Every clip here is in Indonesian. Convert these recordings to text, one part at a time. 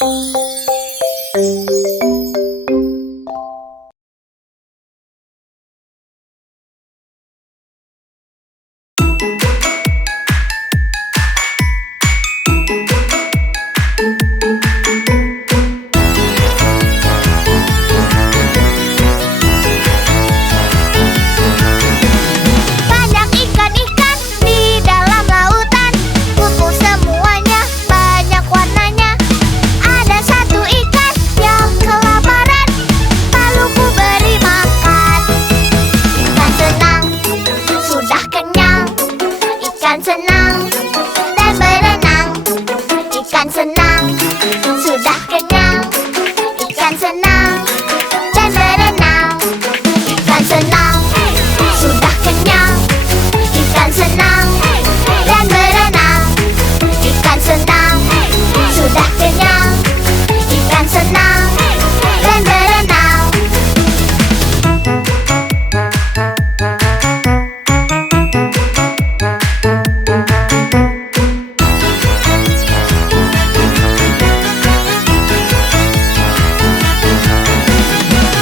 Banyak ikan-ikan di dalam lautan, kumpul semuanya, banyak warnanya. Ada satu ikan yang kelaparan, lalu ku beri makan. Ikan senang, sudah kenyang. Ikan senang dan berenang. Ikan senang, sudah kenyang. Ikan senang dan berenang. Ikan senang, sudah kenyang. Ikan senang dan berenang. Ikan senang, sudah kenyang. Ikan senang dan berenang.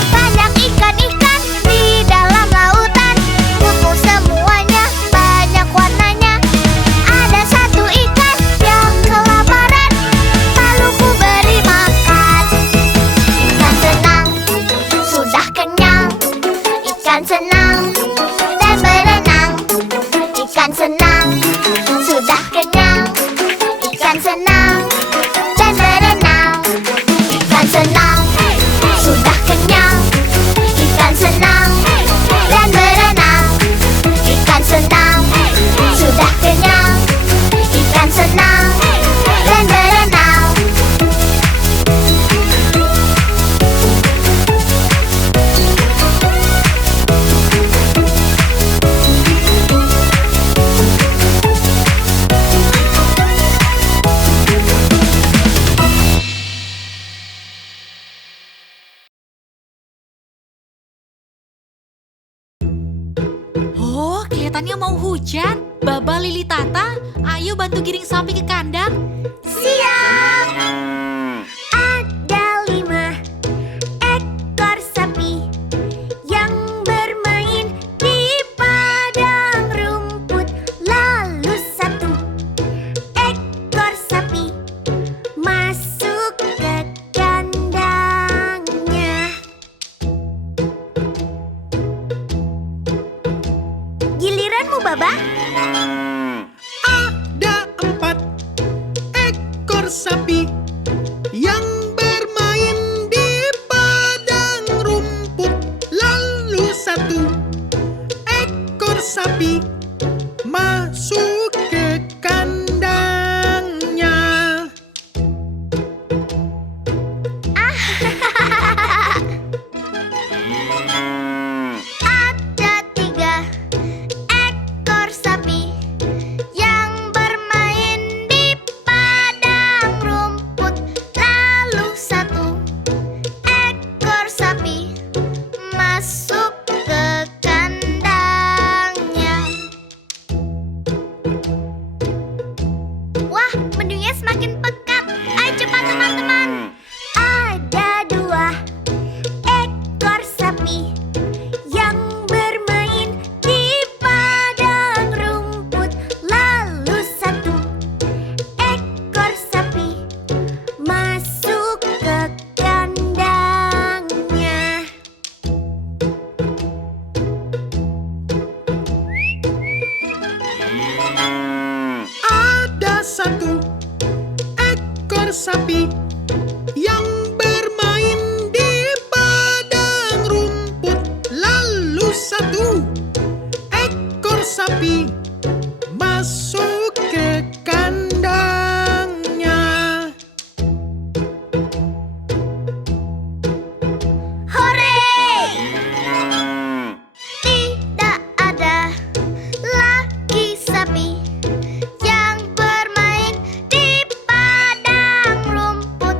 Banyak ikan-ikan di dalam lautan, kumpul semuanya, banyak warnanya. Ada satu ikan yang kelaparan, lalu ku beri makan. Ikan senang, sudah kenyang. Ikan senang dan berenang. Ikan senang, sudah kenyang. Ikan senang dan berenang. Ikan senang, sudah kenyang. Ikan senang dan berenang. Ikan senang, sudah kenyang. Ikan senang dan berenang. Oh, kelihatannya mau hujan. Baba, Lili, Tata, ayo bantu giring sapi ke kandang. Siap! Ada 5 ekor sapi yang bermain di padang rumput. Lalu 1 ekor sapi masuk ke kandangnya. Giliranmu, Baba. Ada 4 ekor sapi yang bermain di padang rumput. Lalu 1 ekor sapi masuk ke kandangnya. Ada 3 ekor sapi yang bermain di padang rumput. Lalu 1 ekor sapi masuk ke kandangnya. Wah, mendungnya semakin pekat. Ayo cepat teman-teman. Ada 2 ekor sapi yang bermain di padang rumput. Lalu 1 ekor sapi masuk ke kandangnya. Ada 1 ekor sapi yang bermain di padang rumput. Lalu 1 ekor sapi masuk ke kandangnya. Hore! Tidak ada lagi sapi yang bermain di padang rumput.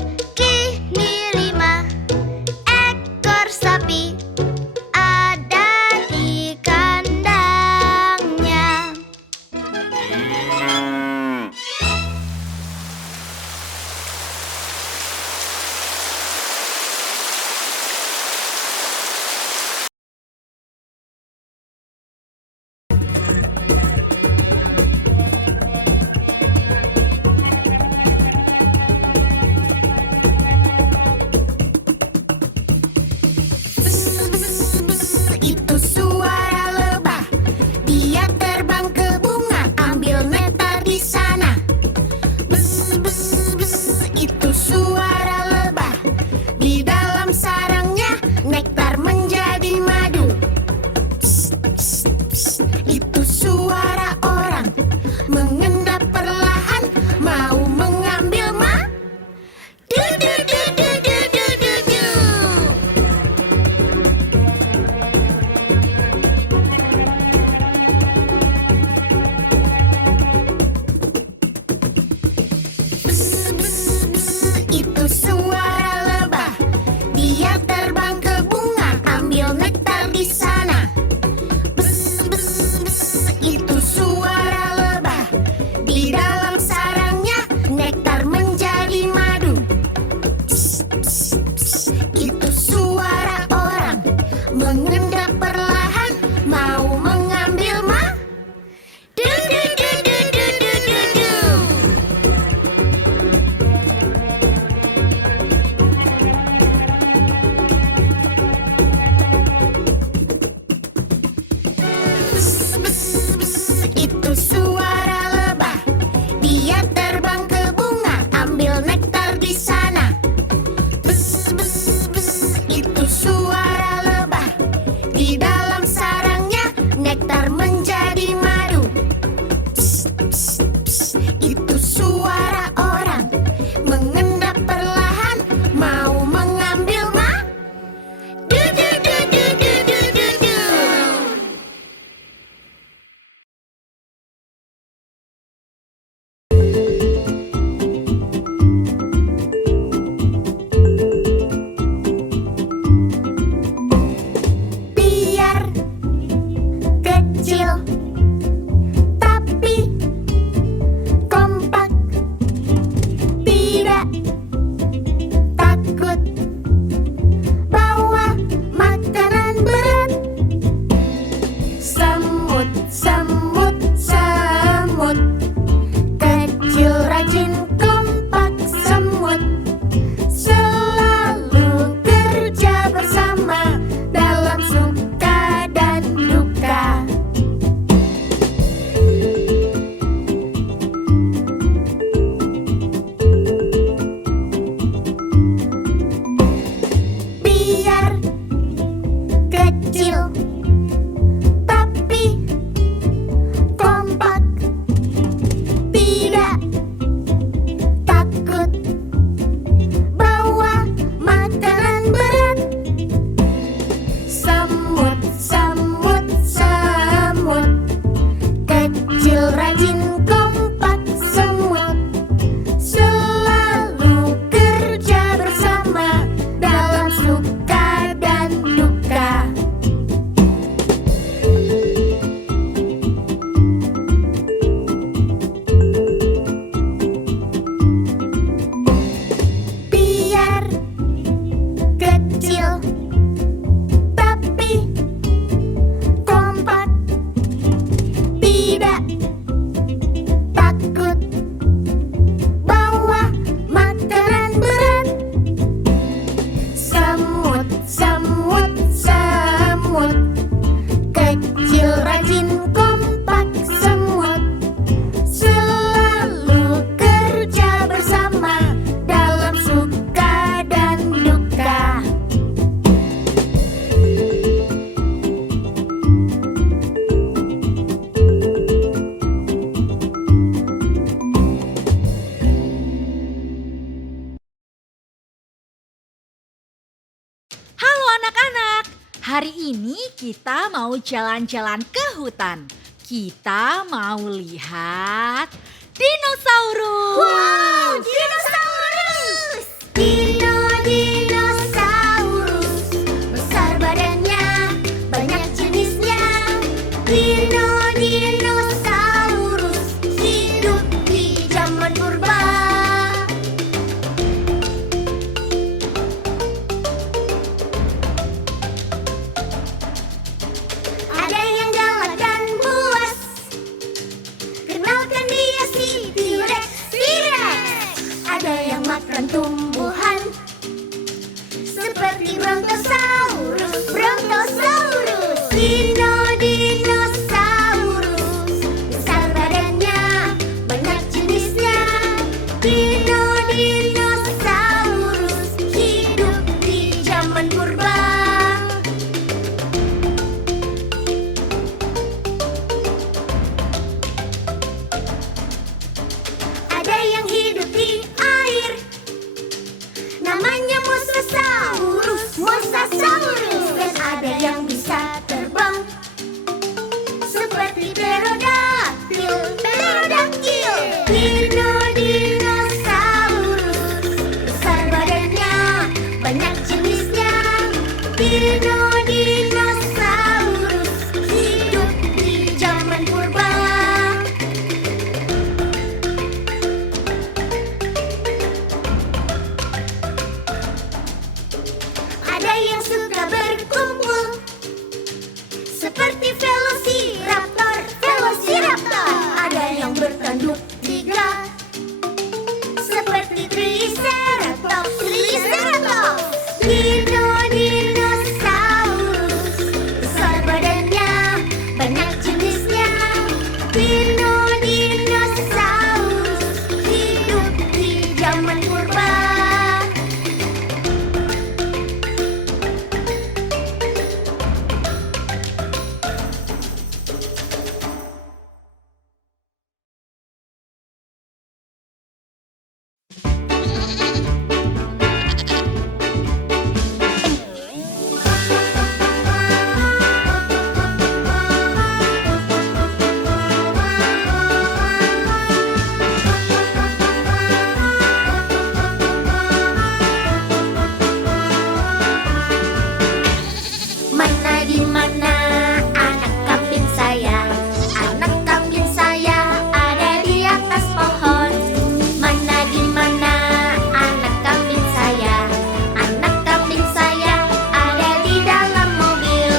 Hari ini kita mau jalan-jalan ke hutan. Kita mau lihat dinosaurus. Wow, dinosaurus! Dinosaurus, besar badannya, banyak jenisnya. Dinosaurus, hidup di zaman purba. Ada yang galak dan buas, kenalkan dia si T-Rex. Ada yang makan tumbuhan seperti Brontosaurus. Dinosaurus, besar badannya, banyak jenisnya. Dinosaurus, hidup di zaman purba. Ada yang hidup di air, namanya Mosasaurus. Dan ada yang bisa terbang seperti pterodaktil. Dinosaurus, besar badannya, banyak jenisnya. Dinosaurus, hidup di zaman purba. Ada yang suka berkumpul seperti Velociraptor. Ada yang bertanduk tiga seperti Triceratops. Dinosaurus, besar badannya, banyak jenisnya. Dinosaurus, hidup di zaman purba. Mana di mana anak kambing saya? Anak kambing saya ada di atas pohon. Mana di mana anak kambing saya? Anak kambing saya ada di dalam mobil.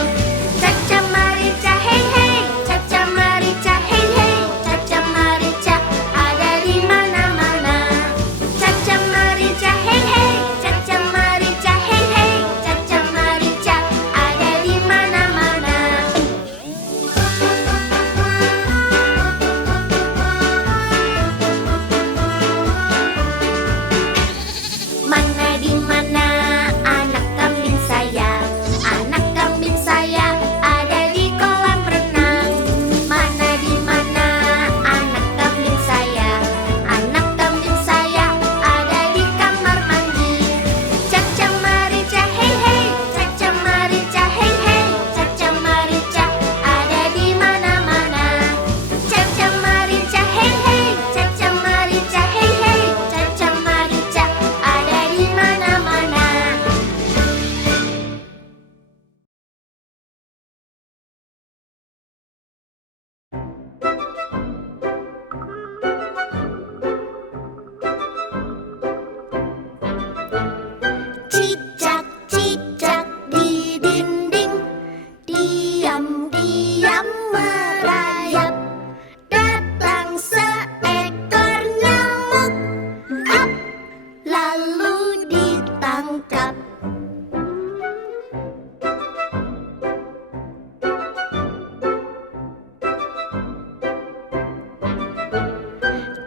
Caca Marica, hey hey, Caca Marica, hey hey, Caca Marica ada di mana-mana. Caca Marica, hey hey, Caca Marica, hey hey, Caca Marica ada di mana-mana. Mana di mana anak kambing saya? Anak kambing saya ada di kolam renang. Mana di mana anak kambing saya? Anak kambing saya ada di kamar mandi. Caca Marica, hey hey, Caca Marica, hey hey, Caca Marica ada di mana-mana. Caca Marica, hey hey, Caca Marica, hey hey, Caca Marica ada di mana-mana. Cicak-cicak di dinding, diam-diam merayap. Datang seekor nyamuk, up, lalu ditangkap.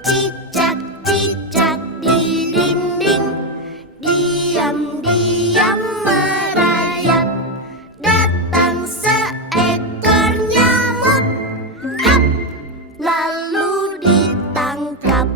Cicak-cicak di dinding, diam-diam merayap. Datang seekor nyamuk, up, lalu ditangkap.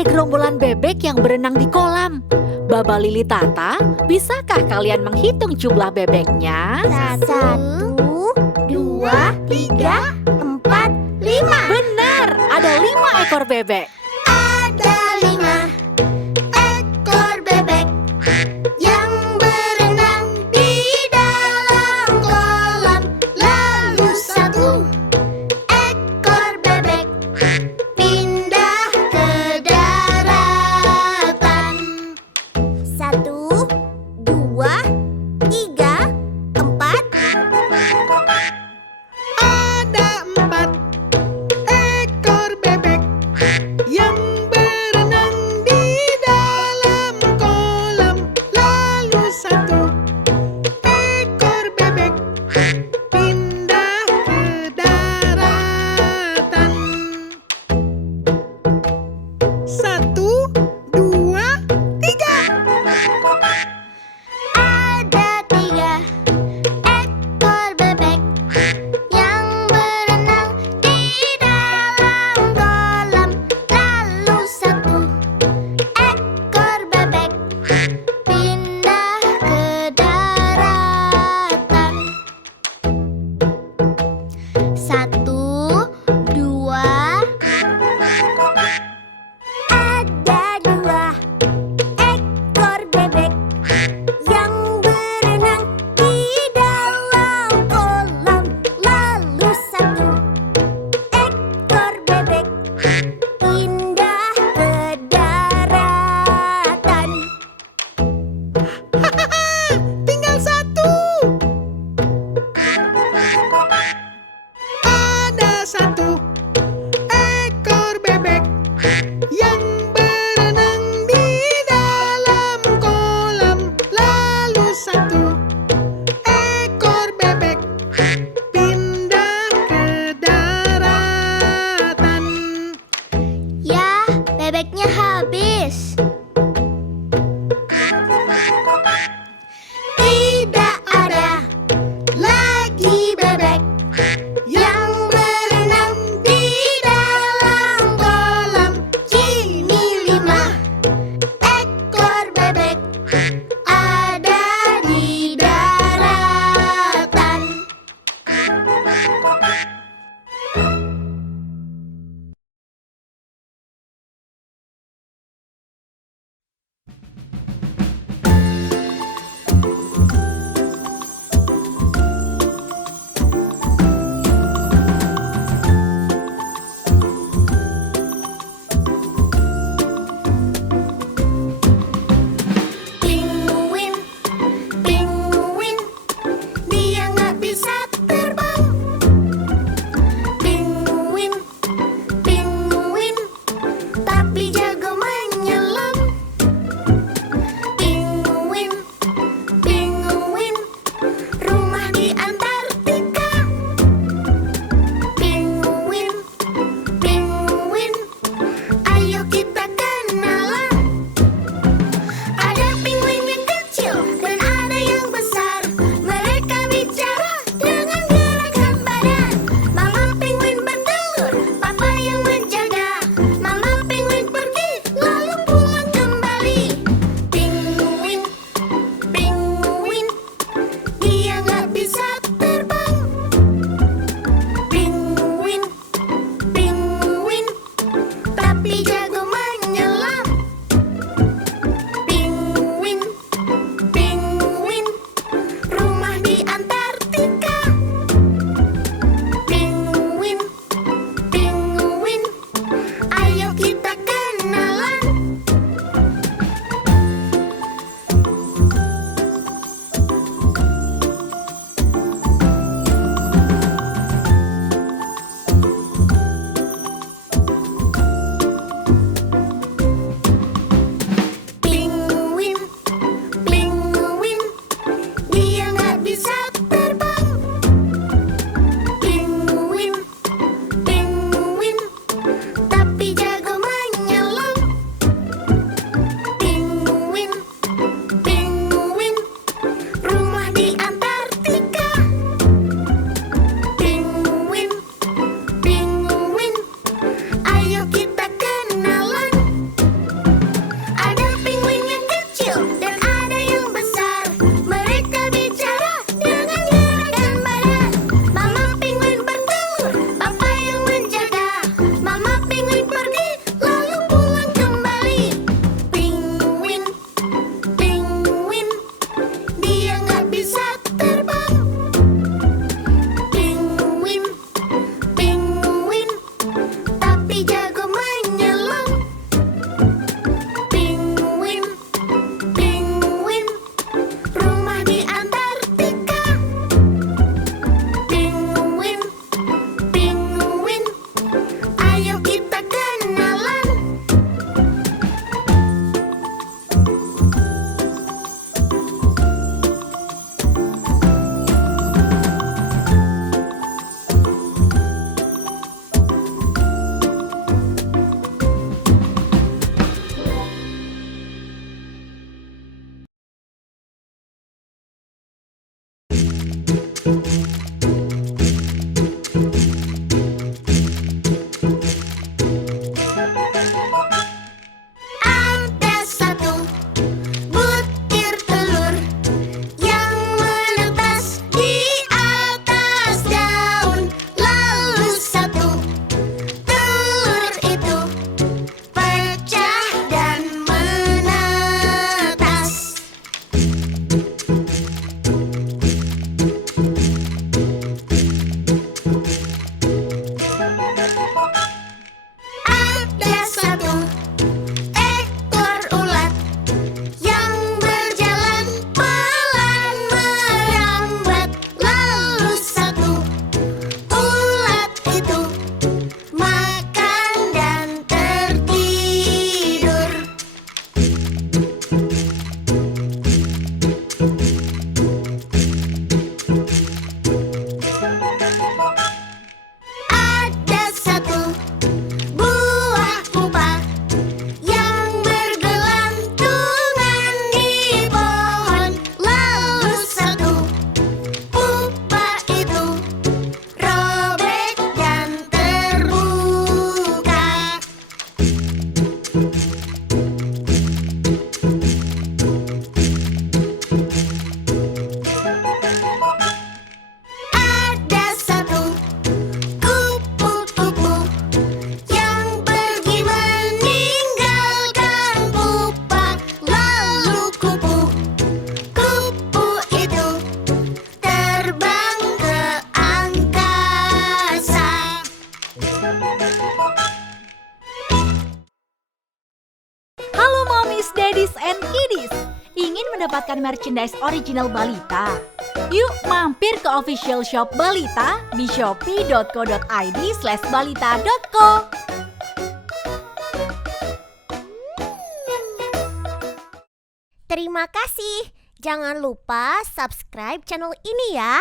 ada gerombolan bebek yang berenang di kolam. Baba Lili Tata, bisakah kalian menghitung jumlah bebeknya? 1, 2, 3, 4, 5. Benar, ada 5 ekor bebek. Ada 5 ekor bebek yang berenang di dalam kolam. Lalu 1 ekor bebek pindah ke daratan. 1, 2, 3, 4. Ada 4 ekor bebek yang berenang di dalam kolam. Lalu 1 ekor bebek pindah ke daratan. 1, 2, 3. Ada 3 ekor bebek yang berenang di dalam kolam. Lalu 1 ekor bebek pindah ke daratan. 1, 2. Ada 2 ekor bebek yang berenang di dalam kolam. Lalu 1 ekor bebek pindah ke daratan. Tinggal 1. Ada 1 ekor bebek yang berenang di dalam kolam. Lalu 1 ekor bebek pindah ke daratan. Ya, bebeknya habis. Tidak ada lagi bebek yang berenang di dalam kolam. Kini 5 ekor bebek ada di daratan. Mommies, Daddies, and Kiddies, ingin mendapatkan merchandise original Balita? Yuk mampir ke official shop Balita di shopee.co.id/balita.co. Terima kasih. Jangan lupa subscribe channel ini ya.